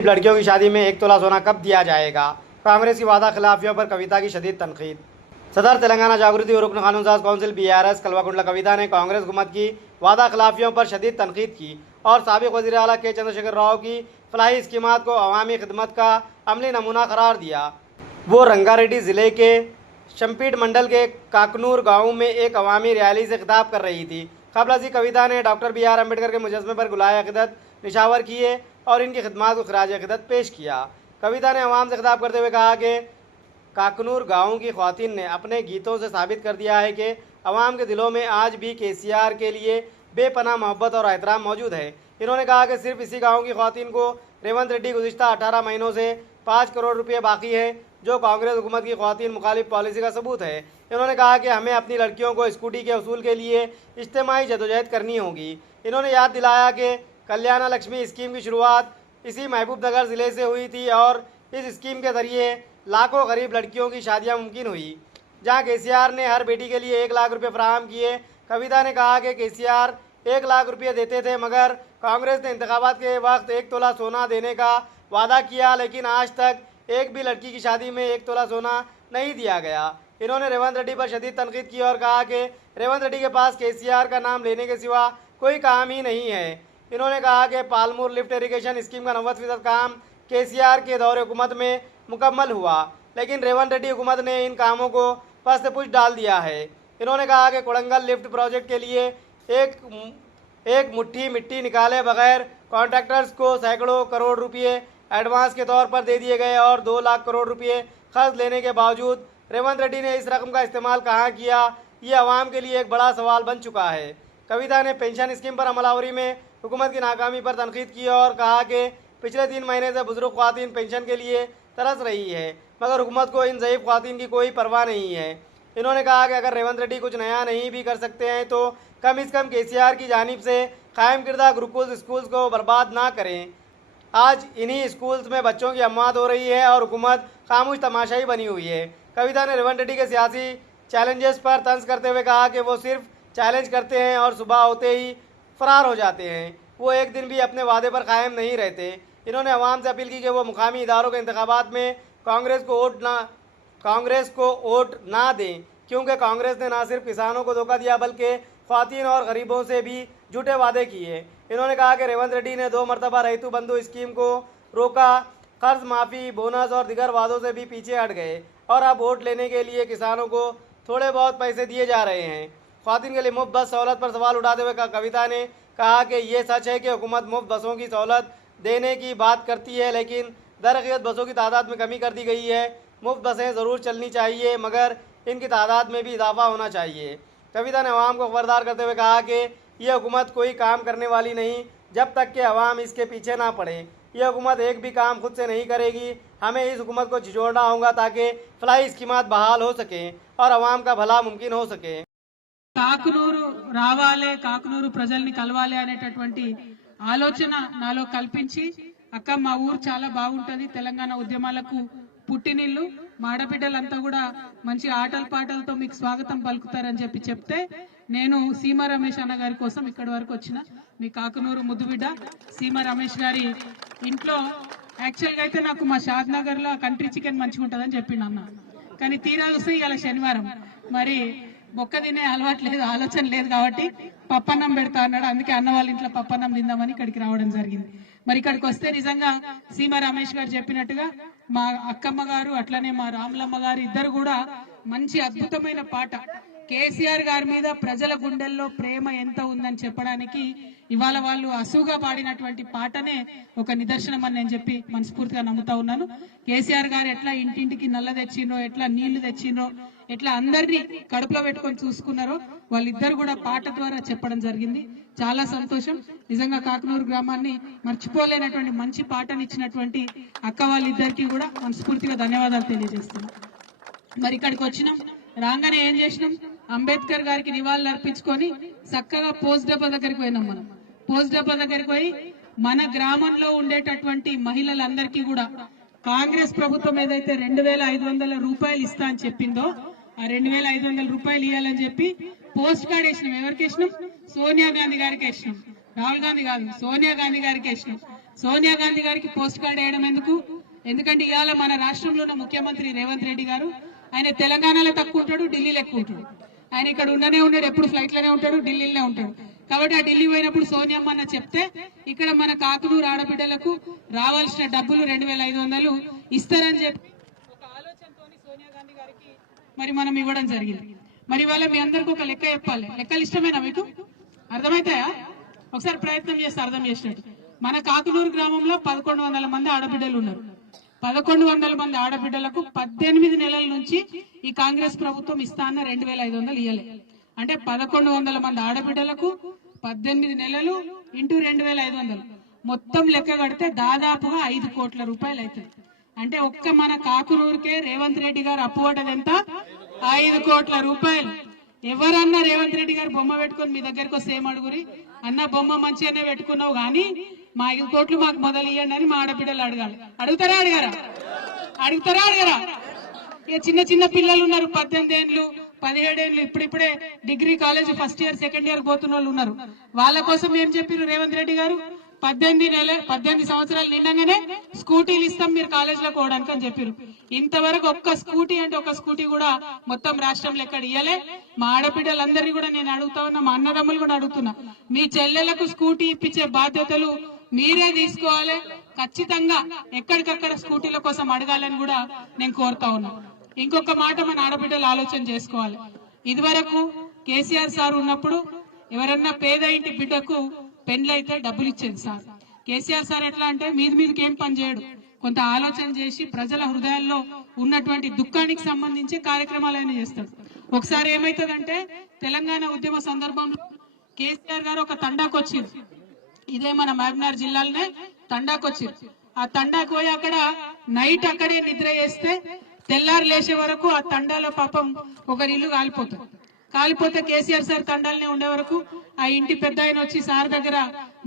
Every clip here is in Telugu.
लड़कियों की शादी में 1 तोला सोना कब दिया जाएगा? कांग्रेस की वादा खिलाफियों पर कविता की शदीद तनकीद। सदर तेलंगाना जागृति और रुकन कानून साज काउंसिल BRS कल्वाकुंडला कविता ने कांग्रेस हुकूमत की वादा खिलाफियों पर शदीद तनकीद की और साबिक वज़ीर आला के चंद्रशेखर राव की फलाही स्कीमात को अवामी खिदमत का अमली नमूना करार दिया। वो रंगारेड्डी ज़िले के शमपीट मंडल के काकनूर गाँव में एक अवामी रैली से खिताब कर रही थी। कबल कविता ने डॉक्टर BR अम्बेडकर के मुजस्मे पर गुलाए अक़ीदत निशावर किए और इनकी खिदमात को खराज अक़ीदत पेश किया। कविता ने अवाम से खिताब करते हुए कहा कि काकनूर गाँव की ख़वातीन ने अपने गीतों से साबित कर दिया है कि अवाम के दिलों में आज भी KCR के लिए बेपनाह मोहब्बत और एहतराम मौजूद है। इन्होंने कहा कि सिर्फ इसी गाँव की ख़वातीन को रेवंत रेड्डी गुज़िश्ता 18 महीनों से 5 करोड़ रुपये बाकी है, जो कांग्रेस हुकूमत की ख़वातीन मुखालिफ पॉलिसी का सबूत है। इन्होंने कहा कि हमें अपनी लड़कियों को स्कूटी के असूल के लिए इज्तिमाई जदोजहद करनी होगी। इन्होंने याद दिलाया कि कल्याण लक्ष्मी स्कीम की शुरुआत इसी महबूबनगर ज़िले से हुई थी और इस स्कीम के ज़रिए लाखों गरीब लड़कियों की शादियां मुमकिन हुई, जहां KCR ने हर बेटी के लिए 1 लाख रुपये फराहम किए। कविता ने कहा कि KCR 1 लाख रुपये देते थे, मगर कांग्रेस ने इंतखाबात के वक्त 1 तोला सोना देने का वादा किया, लेकिन आज तक एक भी लड़की की शादी में 1 तोला सोना नहीं दिया गया। इन्होंने रेवंत रेड्डी पर शदीद तनकीद की और कहा कि रेवंत रेड्डी के पास KCR का नाम लेने के सिवा कोई काम ही नहीं है। इन्होंने कहा कि पालमूर लिफ्ट इरीगेशन स्कीम का 90% काम KCR के दौरे हुकूमत में मुकम्मल हुआ, लेकिन रेवंत रेड्डी हुकूमत ने इन कामों को पस्त पुश डाल दिया है। इन्होंने कहा कि कोड़ंगल लिफ्ट प्रोजेक्ट के लिए एक मुट्ठी मिट्टी निकाले बगैर कॉन्ट्रैक्टर्स को सैकड़ों करोड़ रुपये एडवांस के तौर पर दे दिए गए और 2 लाख करोड़ रुपये खर्च लेने के बावजूद रेवंत रेड्डी ने इस रकम का इस्तेमाल कहाँ किया, ये अवाम के लिए एक बड़ा सवाल बन चुका है। कविता ने पेंशन स्कीम पर अमलावरी में हुकूमत की नाकामी पर तनकीद की और कहा कि पिछले 3 महीने से बुजुर्ग ख़वातीन पेंशन के लिए तरस रही है, मगर हुकूमत को इन ज़ईफ़ ख़वातीन की कोई परवाह नहीं है। इन्होंने कहा कि अगर रेवंत रेड्डी कुछ नया नहीं भी कर सकते हैं तो कम से कम KCR की जानिब से कायम किरदा गुरुकुल स्कूल्स को बर्बाद ना करें। आज इन्हीं स्कूल्स में बच्चों की अमवात हो रही है और हुकूमत खामोश तमाशाई बनी हुई है। कविता ने रेवंत रेड्डी के सियासी चैलेंजेस पर तंज करते हुए कहा कि वो सिर्फ चैलेंज करते हैं और सुबह होते ही फरार हो जाते हैं। वो एक दिन भी अपने वादे पर कायम नहीं रहते। इन्होंने अवाम से अपील की कि वो मुकामी इदारों के इंतखाबात में कांग्रेस को वोट ना दें, क्योंकि कांग्रेस ने ना सिर्फ किसानों को धोखा दिया बल्कि ख़वातीन और गरीबों से भी झूठे वादे किए। इन्होंने कहा कि रेवंत रेड्डी ने 2 मरतबा रईतू बंधु स्कीम को रोका, कर्ज माफ़ी, बोनस और दिगर वादों से भी पीछे हट गए और अब वोट लेने के लिए किसानों को थोड़े बहुत पैसे दिए जा रहे हैं। ख़वातीन के लिए मुफ्त बस सहूलत पर सवाल उठाते हुए कविता ने कहा कि ये सच है कि हुकूमत मुफ्त बसों की सहूलत देने की बात करती है, लेकिन दरअसल बसों की तादाद में कमी कर दी गई है। मुफ्त बसें ज़रूर चलनी चाहिए, मगर इनकी तादाद में भी इजाफा होना चाहिए। कविता ने अवाम को खबरदार करते हुए कहा कि यह हुकूमत कोई काम करने वाली नहीं जब तक कि अवाम इसके पीछे ना पड़े। यह हुकूमत एक भी काम खुद से नहीं करेगी। हमें इस हुकूमत को झिझोड़ना होगा ताकि फलाही स्कीमात बहाल हो सकें और अवाम का भला मुमकिन हो सके। కాకునూరు రావాలి, కాకునూరు ప్రజల్ని కలవాలి అనేటటువంటి ఆలోచన నాలో కల్పించి, అక్క మా ఊరు చాలా బాగుంటది, తెలంగాణ ఉద్యమాలకు పుట్టినిల్లు, మాడబిడ్డలంతా కూడా మంచి ఆటల పాటలతో మీకు స్వాగతం పలుకుతారని చెప్తే నేను సీమా రమేష్ అన్న గారి కోసం ఇక్కడి వరకు వచ్చిన. మీ కాకునూరు ముద్దుబిడ్డ సీమా రమేష్ గారి ఇంట్లో యాక్చువల్గా అయితే నాకు మా షాద్ నగర్ లో కంట్రీ చికెన్ మంచిగా ఉంటుందని చెప్పిండు అన్న, కానీ తీరా చూస్తే ఇవాళ శనివారం మరి బొక్క తినే అలవాటు లేదు, ఆలోచన లేదు కాబట్టి పప్పన్నం పెడతా అన్నాడు. అందుకే అన్న వాళ్ళ ఇంట్లో పప్పన్నం తిందామని ఇక్కడికి రావడం జరిగింది. మరి ఇక్కడికి వస్తే నిజంగా సీమా రమేష్ గారు చెప్పినట్టుగా మా అక్కమ్మ గారు అట్లనే మా రాములమ్మ గారు ఇద్దరు కూడా మంచి అద్భుతమైన పాట KCR గారి మీద ప్రజల గుండెల్లో ప్రేమ ఎంత ఉందని చెప్పడానికి ఇవాళ వాళ్ళు అసుగా పాడినటువంటి పాటనే ఒక నిదర్శనం అని నేను చెప్పి మనస్ఫూర్తిగా నమ్ముతా ఉన్నాను. KCR గారు ఎట్లా ఇంటింటికి నల్ల తెచ్చిండ్రో, ఎట్లా నీళ్లు తెచ్చిండ్రో, ఎట్లా అందరినీ కడుపులో పెట్టుకొని చూసుకున్నారో వాళ్ళిద్దరు కూడా పాట ద్వారా చెప్పడం జరిగింది. చాలా సంతోషం. నిజంగా కాకునూరు గ్రామాన్ని మర్చిపోలేనటువంటి మంచి పాటని ఇచ్చినటువంటి అక్క వాళ్ళిద్దరికి కూడా మనస్ఫూర్తిగా ధన్యవాదాలు తెలియజేస్తున్నాం. మరి ఇక్కడికి వచ్చినాం, రాగానే ఏం చేసినాం, అంబేద్కర్ గారికి నివాళులు అర్పించుకొని చక్కగా పోస్ట్ డబ్బా దగ్గరికి పోయినాం. మనం పోస్ట్ డబ్బా దగ్గరికి పోయి మన గ్రామంలో ఉండేటటువంటి మహిళలందరికీ కూడా కాంగ్రెస్ ప్రభుత్వం ఏదైతే 2500 రూపాయలు ఇస్తా అని చెప్పిందో ఆ 2500 రూపాయలు ఇవ్వాలని చెప్పి పోస్ట్ కార్డ్ వేసినాం. ఎవరికి వేసినాం? సోనియా గాంధీ గారికి వేసినాం. రాహుల్ గాంధీ కాదు, సోనియా గాంధీ గారికి వేసినాం. సోనియా గాంధీ గారికి పోస్ట్ కార్డ్ వేయడం ఎందుకు? ఎందుకంటే ఇవాళ మన రాష్ట్రంలో ఉన్న ముఖ్యమంత్రి రేవంత్ రెడ్డి గారు ఆయన తెలంగాణలో తక్కువ ఉంటాడు, ఢిల్లీలో ఎక్కువ ఉంటాడు. ఆయన ఇక్కడ ఉండనే ఉంటాడు, ఎప్పుడు ఫ్లైట్ లోనే ఉంటాడు, ఢిల్లీలోనే ఉంటాడు. కాబట్టి ఆ ఢిల్లీ పోయినప్పుడు సోనియమ్మ అన్న చెప్తే ఇక్కడ మన కాకునూరు ఆడబిడ్డలకు రావాల్సిన డబ్బులు 2500 ఇస్తారని చెప్పి ఒక ఆలోచనతో సోనియా గాంధీ గారికి మరి మనం ఇవ్వడం జరిగింది. మరి ఇవాళ మీ అందరికి ఒక లెక్క చెప్పాలి. లెక్కలు ఇష్టమేనా మీకు? అర్థమవుతాయా? ఒకసారి ప్రయత్నం చేస్తే అర్థం చేసినట్టు. మన కాకునూరు గ్రామంలో 1100 మంది ఆడబిడ్డలు ఉన్నారు. 1100 మంది ఆడబిడ్డలకు 18 నెలల నుంచి ఈ కాంగ్రెస్ ప్రభుత్వం ఇస్తా అన్న 2500 ఇయ్యలే. అంటే 1100 మంది ఆడబిడ్డలకు 18 నెలలు ఇంటూ 2500 మొత్తం లెక్క కడితే దాదాపుగా 5 కోట్ల రూపాయలు అవుతుంది. అంటే ఒక్క మన కాకునూరుకే రేవంత్ రెడ్డి గారు అప్పు పడ్డది ఎంత? 5 కోట్ల రూపాయలు. ఎవరన్నా రేవంత్ రెడ్డి గారు బొమ్మ పెట్టుకొని మీ దగ్గరకు వస్తే ఏం అడుగురి? అన్న బొమ్మ మంచిగానే పెట్టుకున్నావు కానీ మా 5 కోట్లు మాకు మొదలు ఇవ్వండి అని మా ఆడబిడ్డలు అడగాలి. అడుగుతారా అడగరా? అడుగుతారా అడగరా? ఇక చిన్న చిన్న పిల్లలు ఉన్నారు, 18 ఏళ్ళు 17 ఏళ్ళు, ఇప్పుడిప్పుడే degree college first year second year పోతున్న వాళ్ళు ఉన్నారు. వాళ్ళ కోసం ఏం చెప్పారు రేవంత్ రెడ్డి గారు? 18 సంవత్సరాలు నిండగానే స్కూటీలు ఇస్తాం మీరు కాలేజీలో పోవడానికి అని చెప్పారు. ఇంతవరకు ఒక్క స్కూటీ అంటే ఒక స్కూటీ కూడా మొత్తం రాష్ట్రంలో ఎక్కడ ఇయ్యలే. మా ఆడబిడ్డలందరినీ కూడా నేను అడుగుతా ఉన్నా, మా అన్నదమ్ములు కూడా అడుగుతున్నా, మీ చెల్లెలకు స్కూటీ ఇప్పించే బాధ్యతలు మీరే తీసుకోవాలి. ఖచ్చితంగా ఎక్కడికక్కడ స్కూటీల కోసం అడగాలని కూడా నేను కోరుతా ఉన్నా. ఇంకొక మాట మన ఆడబిడ్డలు ఆలోచన చేసుకోవాలి. ఇదివరకు కేసీఆర్ సార్ ఉన్నప్పుడు ఎవరన్నా పేద ఇంటి బిడ్డకు పెండ్లైతే డబ్బులు ఇచ్చేది సార్. కేసీఆర్ సార్ ఎట్లా అంటే మీదికి ఏం పని చేయడు, కొంత ఆలోచన చేసి ప్రజల హృదయాల్లో ఉన్నటువంటి దుఃఖానికి సంబంధించి కార్యక్రమాలైనా చేస్తాడు. ఒకసారి ఏమైతుందంటే తెలంగాణ ఉద్యమ సందర్భంలో కేసీఆర్ గారు ఒక తండాకు వచ్చింది. ఇదే మన మహబూబ్నగర్ జిల్లాలోనే తండాకు వచ్చింది. ఆ తండాకు పోయి అక్కడ నైట్ అక్కడే నిద్ర చేస్తే తెల్లారు లేచే వరకు ఆ తండాలో పాపం ఒకరి ఇల్లు కాలిపోతే కేసీఆర్ సార్ తండాలనే ఉండే వరకు ఆ ఇంటి పెద్ద ఆయన వచ్చి సార్ దగ్గర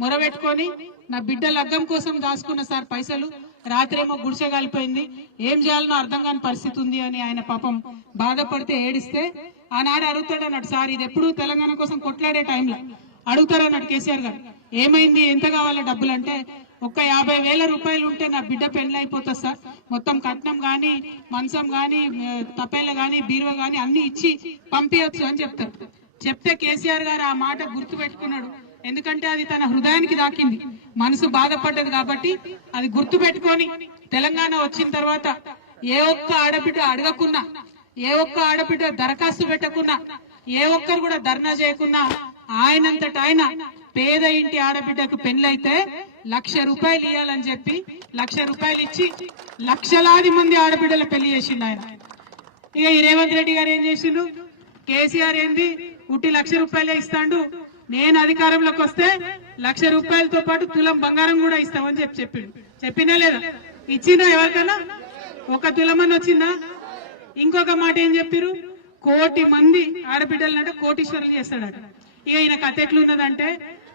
మొరబెట్టుకొని నా బిడ్డ లగ్గం కోసం దాచుకున్న సార్ పైసలు, రాత్రేమో గుడిసె కాలిపోయింది, ఏం చేయాలనో అర్థం కాని పరిస్థితి ఉంది అని ఆయన పాపం బాధపడితే ఏడిస్తే ఆనాడు అడుగుతాడు అన్నాడు, సార్ ఇది ఎప్పుడు తెలంగాణ కోసం కొట్లాడే టైంలో అడుగుతారు అన్నాడు కేసీఆర్ గారు, ఏమైంది ఎంత కావాలో డబ్బులు అంటే, ఒక్క 50,000 రూపాయలు ఉంటే నా బిడ్డ పెళ్లి అయిపోతుంది సార్, మొత్తం కట్నం గాని మంచం గాని తపేళ్ళ గాని బీరువా గాని అన్ని ఇచ్చి పంపించచ్చు అని చెప్తారు. చెప్తే కేసీఆర్ గారు ఆ మాట గుర్తు పెట్టుకున్నాడు. ఎందుకంటే అది తన హృదయానికి దాకింది, మనసు బాధపడ్డది కాబట్టి అది గుర్తు పెట్టుకొని తెలంగాణ వచ్చిన తర్వాత ఏ ఒక్క ఆడబిడ్డ అడగకున్నా, ఏ ఒక్క ఆడబిడ్డ దరఖాస్తు పెట్టకున్నా, ఏ ఒక్కరు కూడా ధర్నా చేయకున్నా ఆయనంతట ఆయన పేద ఇంటి ఆడబిడ్డకు పెళ్లైతే 1,00,000 రూపాయలు ఇవ్వాలని చెప్పి 1,00,000 రూపాయలు ఇచ్చి లక్షలాది మంది ఆడబిడ్డలు పెళ్లి చేసిండు ఆయన. ఇక ఈ రేవంత్ రెడ్డి గారు ఏం చేసిండు? కేసీఆర్ ఏంది ఉట్టి 1,00,000 రూపాయలే ఇస్తాడు, నేను అధికారంలోకి వస్తే 1,00,000 రూపాయలతో పాటు తులం బంగారం కూడా ఇస్తామని చెప్పిండు. చెప్పినా లేదా? ఇచ్చినా ఎవరికైనా ఒక తులమని వచ్చిందా? ఇంకొక మాట ఏం చెప్పారు? 1,00,000 మంది ఆడబిడ్డలంటే కోటీశ్వరులు చేస్తాడట. ఇక ఈయన కథ ఎట్లున్నదంటే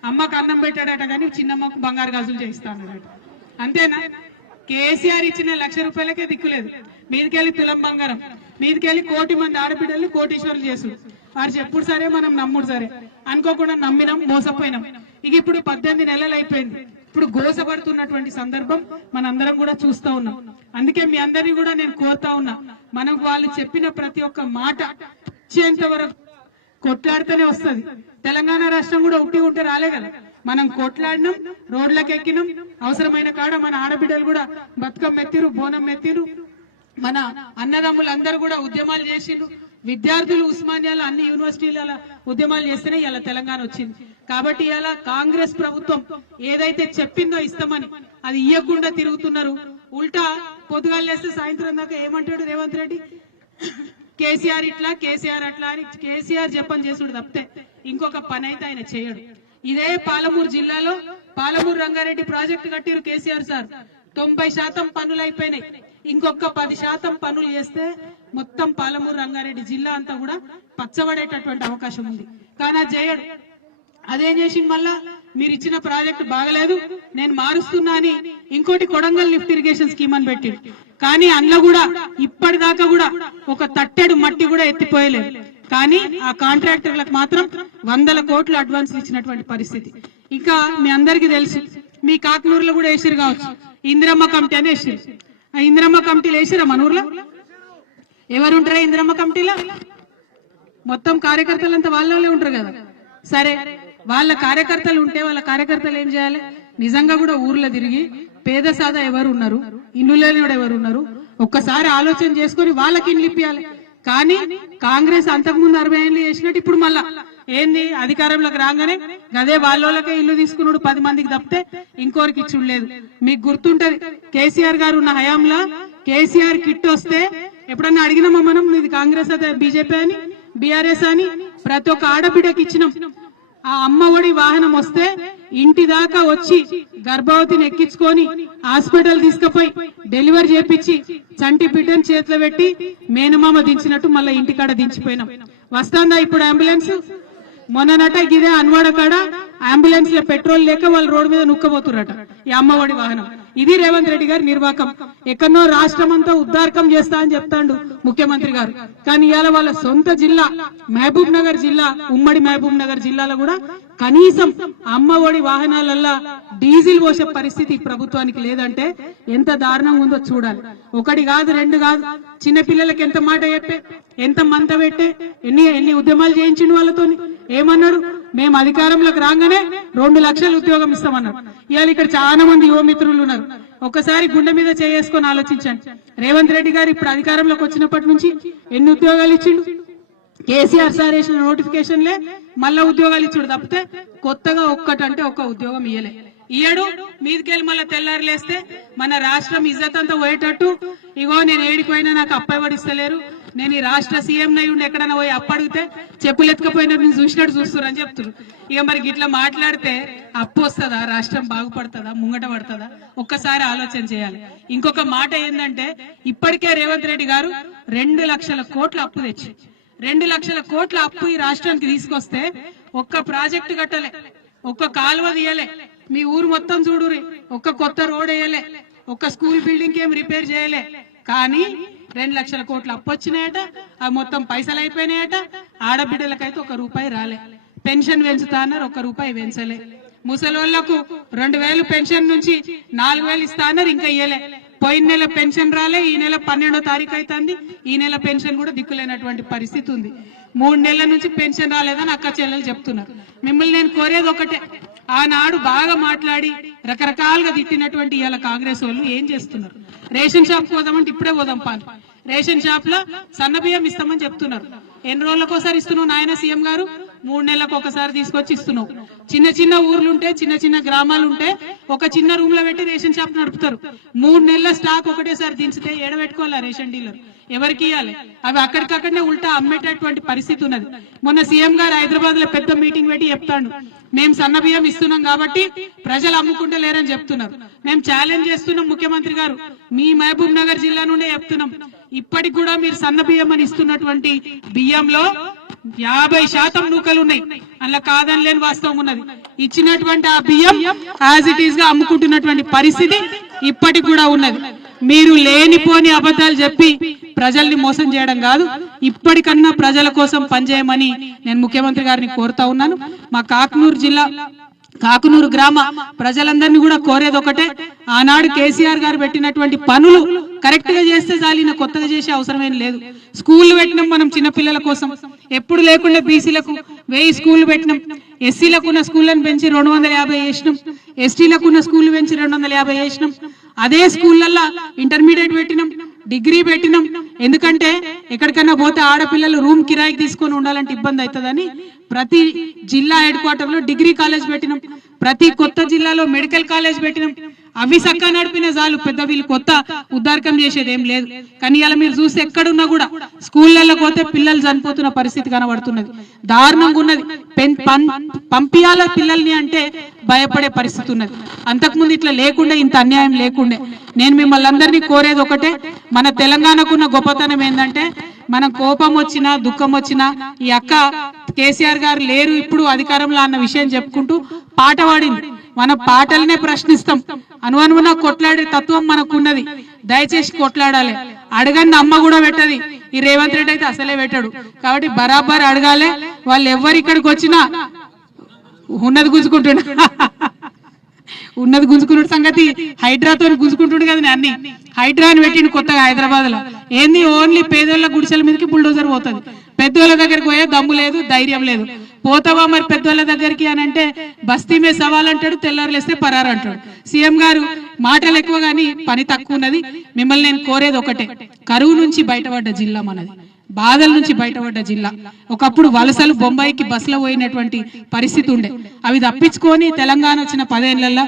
అమ్మకు అన్నం పెట్టాడట కానీ చిన్నమ్మకు బంగారు గాజులు చేయిస్తాడట. అంతేనా? కేసీఆర్ ఇచ్చిన 1,00,000 రూపాయలకే దిక్కులేదు, మీదికెళ్ళి తులం బంగారం, మీదికెళ్ళి 1,00,000 మంది ఆడబిడ్డలు కోటీశ్వరులు చేసు. వారు చెప్పుడు సరే మనం నమ్ముడు సరే అనుకోకుండా నమ్మినాం, మోసపోయినాం. ఇక ఇప్పుడు 18 నెలలు అయిపోయింది. ఇప్పుడు గోసపడుతున్నటువంటి సందర్భం మనందరం కూడా చూస్తా ఉన్నాం. అందుకే మీ అందరినీ కూడా నేను కోరుతా ఉన్నా, మనం వాళ్ళు చెప్పిన ప్రతి ఒక్క మాట ఇచ్చేంత వరకు కొట్లాడితేనే వస్తుంది. తెలంగాణ రాష్ట్రం కూడా ఉట్టి ఉంటే రాలే కదా, మనం కొట్లాడినాం, రోడ్లకు ఎక్కినాం, అవసరమైన కాడ మన ఆడబిడ్డలు కూడా బతుకమ్మ ఎత్తిరు, బోనం ఎత్తిరు, మన అన్నదమ్ములు అందరూ కూడా ఉద్యమాలు చేసిండ్రు, విద్యార్థులు ఉస్మానియాలో అన్ని యూనివర్సిటీల ఉద్యమాలు చేస్తేనే ఇలా తెలంగాణ వచ్చింది. కాబట్టి ఇలా కాంగ్రెస్ ప్రభుత్వం ఏదైతే చెప్పిందో ఇస్తామని అది ఇయ్యకుండా తిరుగుతున్నారు. ఉల్టా పొద్దుగాలు లేస్తే సాయంత్రం దాకా ఏమంటాడు రేవంత్ రెడ్డి? కేసీఆర్ ఇట్లా, కేసీఆర్ అట్లా అని కేసీఆర్ చెప్పని చేసుడు తప్పితే ఇంకొక పని అయితే ఆయన చేయడు. ఇదే పాలమూరు జిల్లాలో పాలమూరు రంగారెడ్డి ప్రాజెక్టు కట్టిరు కేసీఆర్ సార్, 90% పనులు అయిపోయినాయి. ఇంకొక 10% పనులు చేస్తే మొత్తం పాలమూరు రంగారెడ్డి జిల్లా అంతా కూడా పచ్చబడేటటువంటి అవకాశం ఉంది. కానీ అది చేయడు. అదేం చేసింది? మళ్ళా మీరు ఇచ్చిన ప్రాజెక్టు బాగలేదు, నేను మారుస్తున్నా అని ఇంకోటి కొడంగల్ లిఫ్ట్ ఇరిగేషన్ స్కీమ్ అని పెట్టి, కానీ అందులో కూడా ఇప్పటిదాకా కూడా ఒక తట్టెడు మట్టి కూడా ఎత్తిపోయలేదు. కానీ ఆ కాంట్రాక్టర్లకు మాత్రం 100 కోట్లు అడ్వాన్స్ ఇచ్చినటువంటి పరిస్థితి. ఇంకా మీ అందరికీ తెలుసు మీ కాకునూరులో కూడా వేసిరు కావచ్చు, ఇందిరమ్మ కమిటీ అని వేసిరు. ఆ ఇందిరమ్మ కమిటీలు వేసిరా మన ఊర్లో? ఎవరుంటారా ఇందిరమ్మ కమిటీలో? మొత్తం కార్యకర్తలంతా వాళ్ళే ఉంటారు కదా. సరే, వాళ్ళ కార్యకర్తలు ఉంటే వాళ్ళ కార్యకర్తలు ఏం చేయాలి? నిజంగా కూడా ఊర్లో తిరిగి పేద సాదా ఎవరు ఉన్నారు, ఇల్లు లేని ఎవరు ఉన్నారు, ఒక్కసారి ఆలోచన చేసుకుని వాళ్ళకి ఇల్లు ఇప్పియాలి. కానీ కాంగ్రెస్ అంతకుముందు 60 ఏళ్ళు చేసినట్టు ఇప్పుడు మళ్ళా ఏంది అధికారంలోకి రాగానే గదే వాళ్ళకే ఇల్లు తీసుకున్నాడు 10 మందికి తప్పితే ఇంకోరికి ఇచ్చులేదు. మీకు గుర్తుంటది, కేసీఆర్ గారు ఉన్న హయాంలో కేసీఆర్ కిట్ వస్తే ఎప్పుడన్నా అడిగినామా మనం ఇది కాంగ్రెస్ అయితే బీజేపీ అని బీఆర్ఎస్ అని? ప్రతి ఒక్క ఆడబిడ్డకి ఇచ్చినాం. ఆ అమ్మ ఒడి వాహనం వస్తే ఇంటి దాకా వచ్చి గర్భవతిని ఎక్కించుకొని హాస్పిటల్ తీసుకుపోయి డెలివరీ చేపించి చంటి బిడ్డను చేతిలో పెట్టి మేనమామ దించినట్టు మళ్ళీ ఇంటికాడ దించిపోయినాం. వస్తుందా ఇప్పుడు అంబులెన్స్? మొన్ననట గిదే అన్వాడ కాడ అంబులెన్స్ లో పెట్రోల్ లేక వాళ్ళు రోడ్డు మీద నుక్కబోతురట ఈ అమ్మఒడి వాహనం. ఇది రేవంత్ రెడ్డి గారి నిర్వాకం. ఎక్కడో రాష్ట్రం అంతా ఉద్దారకం చేస్తా అని చెప్తాడు ముఖ్యమంత్రి గారు, కానీ ఇవాళ వాళ్ళ సొంత జిల్లా మహబూబ్ నగర్ జిల్లా, ఉమ్మడి మహబూబ్ నగర్ జిల్లాలో కూడా కనీసం అమ్మఒడి వాహనాలల్లో డీజిల్ పోసే పరిస్థితి ప్రభుత్వానికి లేదంటే ఎంత దారుణంగా ఉందో చూడాలి. ఒకటి కాదు, రెండు కాదు, చిన్న పిల్లలకి ఎంత మాట చెప్పే, ఎంత మంత పెట్టే, ఎన్ని ఉద్యమాలు చేయించిండు వాళ్ళతో. ఏమన్నాడు? మేము అధికారంలోకి రాగానే 2 లక్షల ఉద్యోగం ఇస్తామన్నారు. ఇవాళ ఇక్కడ చాలా మంది యువ మిత్రులు ఉన్నారు. ఒకసారి గుండె మీద చేసుకొని ఆలోచించండి. రేవంత్ రెడ్డి గారు ఇప్పుడు అధికారంలోకి వచ్చినప్పటి నుంచి ఎన్ని ఉద్యోగాలు ఇచ్చిండు? కేసీఆర్ సార్ వేసిన నోటిఫికేషన్లే మళ్ళా ఉద్యోగాలు ఇచ్చుడు తప్పితే కొత్తగా ఒక్కటంటే ఒక్క ఉద్యోగం ఇయ్యడు. మీదికెళ్ళి మళ్ళీ తెల్లారులేస్తే మన రాష్ట్రం ఇజ్జత్ అంతా పోయేటట్టు, ఇగో నేను ఏడిపోయినా నాకు అప్పయ్యబడిస్తలేరు, నేను ఈ రాష్ట్ర సీఎం నై ఉండి ఎక్కడైనా పోయి అప్పడిగితే చెప్పులు ఎత్తుకపోయినా నేను చూసినట్టు చూస్తున్నారు చెప్తున్నారు. ఇక మరి ఇట్లా మాట్లాడితే అప్పు వస్తుందా? రాష్ట్రం బాగుపడుతుందా? ముంగట పడుతుందా? ఒక్కసారి ఆలోచన చేయాలి. ఇంకొక మాట ఏంటంటే, ఇప్పటికే రేవంత్ రెడ్డి గారు 2 లక్షల కోట్ల అప్పు తెచ్చి 2 లక్షల కోట్ల అప్పు ఈ రాష్ట్రానికి తీసుకొస్తే ఒక్క ప్రాజెక్టు కట్టలే, ఒక్క కాలువ తీయలే, మీ ఊరు మొత్తం చూడురి, ఒక్క కొత్త రోడ్ వేయలే, ఒక్క స్కూల్ బిల్డింగ్ ఏం రిపేర్ చేయలే. కానీ 2 లక్షల కోట్ల అప్పు వచ్చినాయట, ఆ మొత్తం పైసలు అయిపోయినాయట. ఆడబిడ్డలకైతే 1 రూపాయి రాలే. పెన్షన్ పెంచుతా అన్నారు, 1 రూపాయి పెంచలే. ముసలోళ్లకు 2000 పెన్షన్ నుంచి 4000 ఇస్తా అన్నారు, ఇంకా ఇయ్యలే. పోయిన నెల పెన్షన్ రాలే, ఈ నెల 12వ తారీఖు అవుతుంది, ఈ నెల పెన్షన్ కూడా దిక్కులేనటువంటి పరిస్థితి ఉంది. 3 నెలల నుంచి పెన్షన్ రాలేదని అక్క చెల్లెలు చెప్తున్నారు. మిమ్మల్ని నేను కోరేది ఒకటే, ఆనాడు బాగా మాట్లాడి రకరకాలుగా తిట్టినటువంటి ఇవాళ కాంగ్రెస్ వాళ్ళు ఏం చేస్తున్నారు? రేషన్ షాప్ పోదామంటే ఇప్పుడే పోదాం పాలు, రేషన్ షాప్ లో సన్న బియ్యం ఇస్తామని చెప్తున్నారు. ఎన్ని రోజులకు ఒకసారి ఇస్తున్నావు నాయన సీఎం గారు? 3 నెలలకు ఒకసారి తీసుకొచ్చి ఇస్తున్నావు. చిన్న చిన్న ఊర్లు ఉంటే, చిన్న చిన్న గ్రామాలు ఉంటే ఒక చిన్న రూమ్ లో పెట్టి రేషన్ షాప్ నడుపుతారు. 3 నెలల స్టాక్ ఒకటేసారి దించితే ఏడబెట్టుకోవాలా రేషన్ డీలర్? ఎవరికి ఇవ్వాలి? అవి అక్కడికక్కడనే ఉల్టా అమ్మేటటువంటి పరిస్థితి ఉన్నది. మొన్న సీఎం గారు హైదరాబాద్ లో పెద్ద మీటింగ్ పెట్టి చెప్తాడు, మేము సన్న బియ్యం ఇస్తున్నాం కాబట్టి ప్రజలు అమ్ముకుంటే లేరని చెప్తున్నారు. మేము ఛాలెంజ్ చేస్తున్నాం ముఖ్యమంత్రి గారు, మీ మహబూబ్ నగర్ జిల్లా నుండే చెప్తున్నాం, ఇప్పటికి కూడా మీరు సన్న బియ్యం అని ఇస్తున్నటువంటి బియ్యంలో 50% నూకలు ఉన్నాయి. అలా కాదని లేని వాస్తవం ఉన్నది. ఇచ్చినటువంటి ఆ బియ్యం యాజ్ ఇట్ ఈస్ గా అమ్ముకుంటున్నటువంటి పరిస్థితి ఇప్పటికి కూడా ఉన్నది. మీరు లేనిపోని అబద్ధాలు చెప్పి ప్రజల్ని మోసం చేయడం కాదు, ఇప్పటికన్నా ప్రజల కోసం పనిచేయమని నేను ముఖ్యమంత్రి గారిని కోరుతా ఉన్నాను. మా కాకునూరు జిల్లా కాకునూరు గ్రామ ప్రజలందరినీ కూడా కోరేది ఒకటే, ఆనాడు కేసీఆర్ గారు పెట్టినటువంటి పనులు కరెక్ట్ గా చేస్తే చాలు, కొత్తగా చేసే అవసరం ఏం లేదు. స్కూల్ పెట్టినాం మనం చిన్నపిల్లల కోసం, ఎప్పుడు లేకుండా బీసీలకు 1000 స్కూల్ పెట్టినాం, ఎస్సీలకు ఉన్న స్కూళ్ళను పెంచి 250 చేసినాం, ఎస్టీలకు ఉన్న స్కూల్ పెంచి 250 చేసినాం. అదే స్కూళ్ళల్లో ఇంటర్మీడియట్ పెట్టినాం, డిగ్రీ పెట్టినాం. ఎందుకంటే ఎక్కడికైనా పోతే ఆడపిల్లలు రూమ్ కిరాయికి తీసుకొని ఉండాలంటే ఇబ్బంది అవుతుందని ప్రతి జిల్లా హెడ్ క్వార్టర్ లో డిగ్రీ కాలేజ్ పెట్టినాం, ప్రతి కొత్త జిల్లాలో మెడికల్ కాలేజ్ పెట్టినాం. అవి చక్కగా నడిపిన చాలు, పెద్ద వీళ్ళు కొత్త ఉద్దారకం చేసేది ఏం లేదు. కానీ ఇలా మీరు చూస్తే ఎక్కడున్నా కూడా స్కూళ్ళల్లో పోతే పిల్లలు చనిపోతున్న పరిస్థితి కనబడుతున్నది, దారుణంగా ఉన్నది. పంపియాల పిల్లల్ని అంటే భయపడే పరిస్థితి ఉన్నది. అంతకుముందు ఇట్లా లేకుండా, ఇంత అన్యాయం లేకుండే. నేను మిమ్మల్ని అందరినీ కోరేది ఒకటే, మన తెలంగాణకున్న గొప్పతనం ఏంటంటే, మనం కోపం వచ్చినా దుఃఖం వచ్చినా ఈ అక్క కేసీఆర్ గారు లేరు ఇప్పుడు అధికారంలో అన్న విషయం చెప్పుకుంటూ పాట పాడింది. మన పాటలనే ప్రశ్నిస్తాం, అనువనువున కొట్లాడే తత్వం మనకున్నది. దయచేసి కొట్లాడాలి. అడగండి అమ్మ కూడా పెట్టది, ఈ రేవంత్ రెడ్డి అయితే అసలే పెట్టాడు. కాబట్టి బరాబర్ అడగాలి. వాళ్ళు ఎవరు ఇక్కడికి వచ్చినా ఉన్నది గుంజుకుంటున్నా ఉన్నది గుంజుకున్న సంగతి హైడ్రాతో గుంజుకుంటుండే కదా అన్ని. హైడ్రా అని పెట్టిండు కొత్తగా హైదరాబాద్ లో. ఏంది ఓన్లీ పేదోళ్ళ గుడిసెల మీదకి బుల్డోజర్ పోతుంది. పెద్దోళ్ళ దగ్గరికి పోయే దమ్ము లేదు, ధైర్యం లేదు. పోతావా మరి పెద్దోళ్ళ దగ్గరికి అని అంటే బస్తీ మీద సవాల్ అంటాడు, తెల్లారులేస్తే పరారు అంటాడు. సీఎం గారు మాటలు ఎక్కువ కానీ పని తక్కువ ఉన్నది. మిమ్మల్ని నేను కోరేది ఒకటే, కరువు నుంచి బయటపడ్డ జిల్లా మనది, బాధల నుంచి బయటపడ్డ జిల్లా. ఒకప్పుడు వలసలు బొంబాయికి బస్సులో పోయినటువంటి పరిస్థితి ఉండే. అవి తప్పించుకొని తెలంగాణ వచ్చిన 10 ఏళ్లలో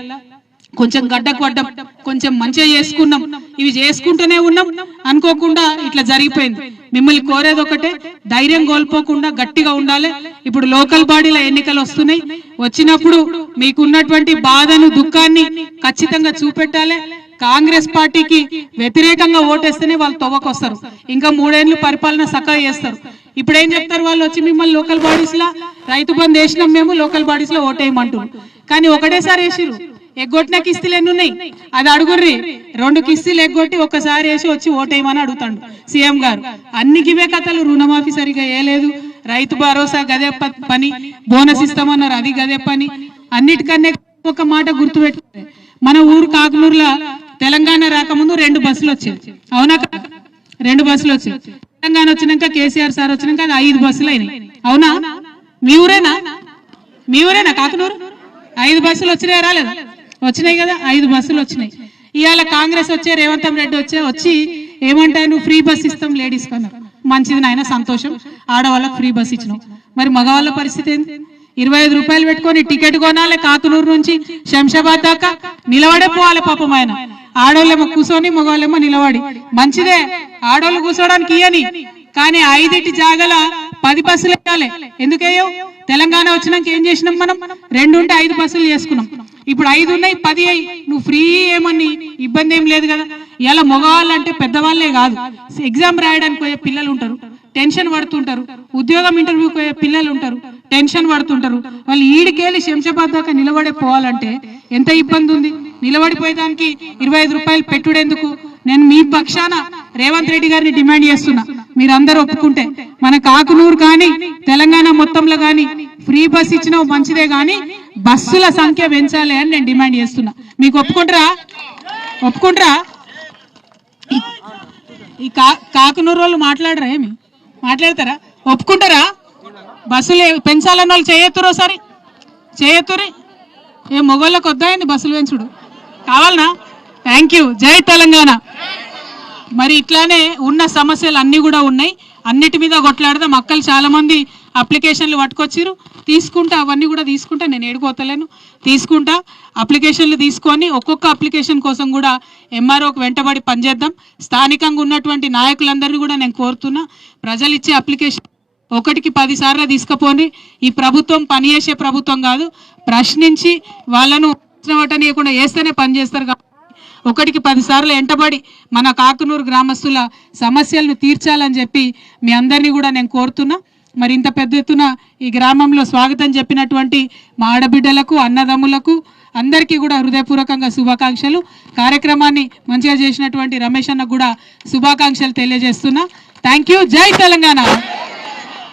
కొంచెం గడ్డకు పడ్డం, కొంచెం మంచిగా చేసుకున్నాం. ఇవి చేసుకుంటూనే ఉన్నాం, అనుకోకుండా ఇట్లా జరిగిపోయింది. మిమ్మల్ని కోరేది ఒకటే, ధైర్యం కోల్పోకుండా గట్టిగా ఉండాలి. ఇప్పుడు లోకల్ బాడీల ఎన్నికలు వస్తున్నాయి. వచ్చినప్పుడు మీకున్నటువంటి బాధను, దుఃఖాన్ని ఖచ్చితంగా చూపెట్టాలి. కాంగ్రెస్ పార్టీకి వ్యతిరేకంగా ఓటేస్తేనే వాళ్ళు తవ్వకొస్తారు. ఇంకా 3 ఏళ్ళు పరిపాలన చక్కగా చేస్తారు. ఇప్పుడు ఏం చెప్తారు వాళ్ళు వచ్చి మిమ్మల్ని లోకల్ బాడీస్ లా రైతు బంధు వేసినాం మేము, లోకల్ బాడీస్ లో ఓటేయమంటారు. కానీ ఒకటేసారి వేసిరు. ఎగ్గొట్టిన కిస్తీలు ఎన్ని ఉన్నాయి అది అడుగుర్రి. 2 కిస్తీలు ఎగ్గొట్టి ఒక్కసారి వేసి వచ్చి ఓటేయమని అడుగుతాడు సీఎం గారు. అన్ని గివే కథలు. రుణమాఫీ సరిగా వేయలేదు, రైతు భరోసా గదే పని, బోనస్ ఇస్తామన్నారు అది గదే పని. అన్నిటికన్నా ఒక మాట గుర్తుపెట్టుకోండి, మన ఊరు కాకునూరులో తెలంగాణ రాకముందు 2 బస్సులు వచ్చాయి. అవునా? 2 బస్సులు వచ్చాయి. తెలంగాణ వచ్చినాక కేసీఆర్ సార్ వచ్చినాక అది 5 బస్సులు అయినాయి. అవునా? మీ ఊరేనా కాకునూరు? 5 బస్సులు వచ్చినాయి, రాలేదు? వచ్చినాయి కదా, 5 బస్సులు వచ్చినాయి. ఇవాళ కాంగ్రెస్ వచ్చే, రేవంత్ రెడ్డి వచ్చి ఏమంటారు, ఫ్రీ బస్ ఇస్తాం లేడీస్ కన్నా. మంచిది నాయన, సంతోషం, ఆడవాళ్ళకి ఫ్రీ బస్ ఇచ్చినాం. మరి మగవాళ్ళ పరిస్థితి ఏంటి? 25 రూపాయలు పెట్టుకొని టికెట్ కొనాలి, కాకునూరు నుంచి శంషాబాద్ దాకా నిలబడే పోవాలి పాపం ఆయన. ఆడోళ్ళేమో కూర్చొని, మగవాళ్ళేమో నిలబడి. మంచిదే, ఆడోళ్ళు కూర్చోడానికి ఇయ్యని, కానీ 5 జాగల 10 బస్సులు వేయాలి. ఎందుకయ్యో? తెలంగాణ వచ్చినాక ఏం చేసినాం మనం? 2 ఉంటే 5 బస్సులు చేసుకున్నాం. ఇప్పుడు 5 ఉన్నాయి, 10 అయ్యి. నువ్వు ఫ్రీ ఏమని ఇబ్బంది ఏం లేదు కదా. ఇలా మగవాళ్ళు అంటే పెద్దవాళ్ళే కాదు, ఎగ్జామ్ రాయడానికి పోయే పిల్లలు ఉంటారు, టెన్షన్ పడుతుంటారు. ఉద్యోగం ఇంటర్వ్యూకి పోయే పిల్లలు ఉంటారు, టెన్షన్ పడుతుంటారు. వాళ్ళు ఈడికెళ్ళి శంషాబాద్ దాకా నిలబడే పోవాలంటే ఎంత ఇబ్బంది ఉంది. నిలబడిపోయేదానికి 25 రూపాయలు పెట్టుడెందుకు? నేను మీ పక్షాన రేవంత్ రెడ్డి గారిని డిమాండ్ చేస్తున్నా, మీరందరూ ఒప్పుకుంటే మన కాకునూరు కానీ తెలంగాణ మొత్తంలో కానీ ఫ్రీ బస్ ఇచ్చినా మంచిదే, కానీ బస్సుల సంఖ్య పెంచాలి అని నేను డిమాండ్ చేస్తున్నా. మీకు ఒప్పుకుంటారా? ఈ కాకునూరు వాళ్ళు మాట్లాడరా? ఏమి మాట్లాడతారా? ఒప్పుకుంటారా? బస్సులు పెంచాలన్న వాళ్ళు చేయెత్తురు, ఒకసారి చేయెత్తురి. ఏ మొగోళ్ళకి వద్దాయండి బస్సులు పెంచుడు? కావాలనా? Thank you. జై తెలంగాణ. మరి ఇట్లానే ఉన్న సమస్యలు అన్నీ కూడా ఉన్నాయి, అన్నిటి మీద కొట్లాడదాం. అక్కలు చాలా మంది అప్లికేషన్లు పట్టుకొచ్చిరు, తీసుకుంటా, అవన్నీ కూడా తీసుకుంటా. నేను ఏడుకోతలేను, తీసుకుంటా. అప్లికేషన్లు తీసుకొని ఒక్కొక్క అప్లికేషన్ కోసం కూడా ఎంఆర్ఓకి వెంటబడి పనిచేద్దాం. స్థానికంగా ఉన్నటువంటి నాయకులందరినీ కూడా నేను కోరుతున్నా, ప్రజలు ఇచ్చే అప్లికేషన్ 1కి 10 సార్లు తీసుకుపోండి. ఈ ప్రభుత్వం పనిచేసే ప్రభుత్వం కాదు, ప్రశ్నించి వాళ్ళను వటనీయకుండా వేస్తేనే పనిచేస్తారు. కాబట్టి 1కి 10 సార్లు వెంటబడి మన కాకునూరు గ్రామస్తుల సమస్యలను తీర్చాలని చెప్పి మీ అందరినీ కూడా నేను కోరుతున్నా. మరి ఇంత పెద్ద ఎత్తున ఈ గ్రామంలో స్వాగతం చెప్పినటువంటి మా ఆడబిడ్డలకు, అన్నదమ్ములకు అందరికీ కూడా హృదయపూర్వకంగా శుభాకాంక్షలు. కార్యక్రమాన్ని మంచిగా చేసినటువంటి రమేష్ అన్నకు కూడా శుభాకాంక్షలు తెలియజేస్తున్నా. Thank you. జై తెలంగాణ,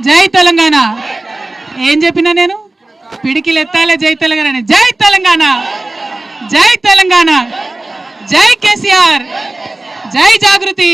జై తెలంగాణ. ఏం చెప్పినా నేను? పిడికిలు ఎత్తాలే జై తెలంగాణ. జై తెలంగాణ, జై తెలంగాణ, జై కేసీఆర్, జై జాగృతి.